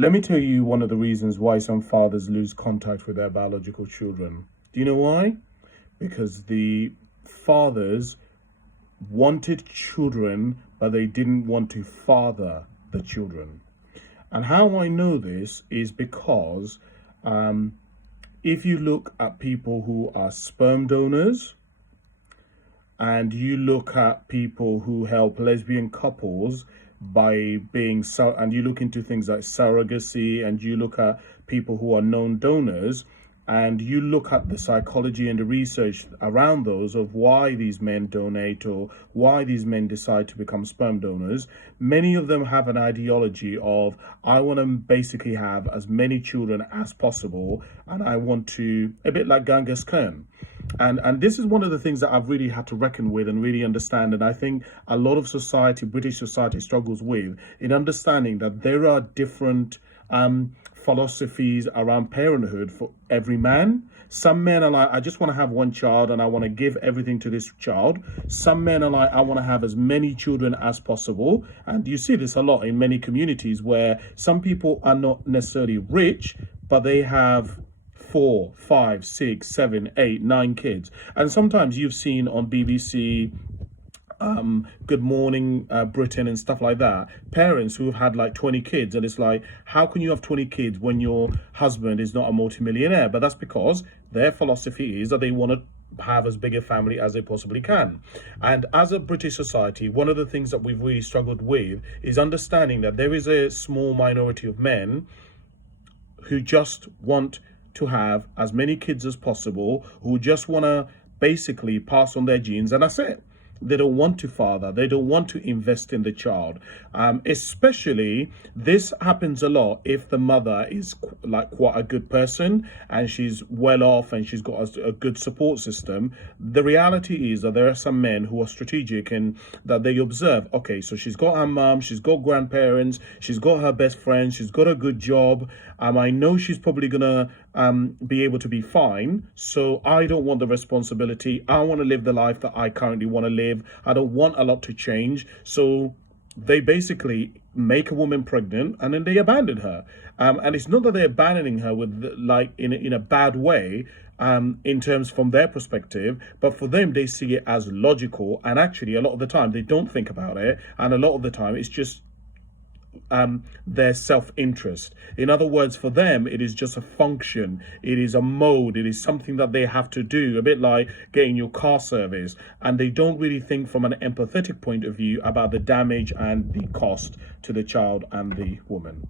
Let me tell you one of the reasons why some fathers lose contact with their biological children. Do you know why? Because the fathers wanted children, but they didn't want to father the children. And how I know this is because if you look at people who are sperm donors and you look at people who help lesbian couples by being so, and you look into things like surrogacy, and you look at people who are known donors, and you look at the psychology and the research around those of why these men donate or why these men decide to become sperm donors, many of them have an ideology of, I want to basically have as many children as possible, and I want to, a bit like Genghis Khan. And this is one of the things that I've really had to reckon with and really understand. And I think a lot of society, British society, struggles with in understanding that there are different philosophies around parenthood for every man. Some men are like, I just want to have one child and I want to give everything to this child. Some men are like, I want to have as many children as possible. And you see this a lot in many communities where some people are not necessarily rich, but they have 4, 5, 6, 7, 8, 9 kids. And sometimes you've seen on BBC, Good Morning Britain and stuff like that, parents who have had like 20 kids, and it's like, how can you have 20 kids when your husband is not a multimillionaire? But that's because their philosophy is that they want to have as big a family as they possibly can. And as a British society, one of the things that we've really struggled with is understanding that there is a small minority of men who just want to have as many kids as possible, who just want to basically pass on their genes, and that's it. They don't want to father. They don't want to invest in the child. Especially, this happens a lot if the mother is like quite a good person and she's well off and she's got a good support system. The reality is that there are some men who are strategic and that they observe, okay, so she's got her mom, she's got grandparents, she's got her best friend, she's got a good job. I know she's probably going to be able to be fine. So I don't want the responsibility. I want to live the life that I currently want to live. I don't want a lot to change. So they basically make a woman pregnant and then they abandon her. And it's not that they're abandoning her with like in a bad way, in terms from their perspective, but for them, they see it as logical. And actually, a lot of the time, they don't think about it. And a lot of the time, it's just their self-interest. In other words, for them, it is just a function. It is a mode. It is something that they have to do, a bit like getting your car serviced. And they don't really think from an empathetic point of view about the damage and the cost to the child and the woman.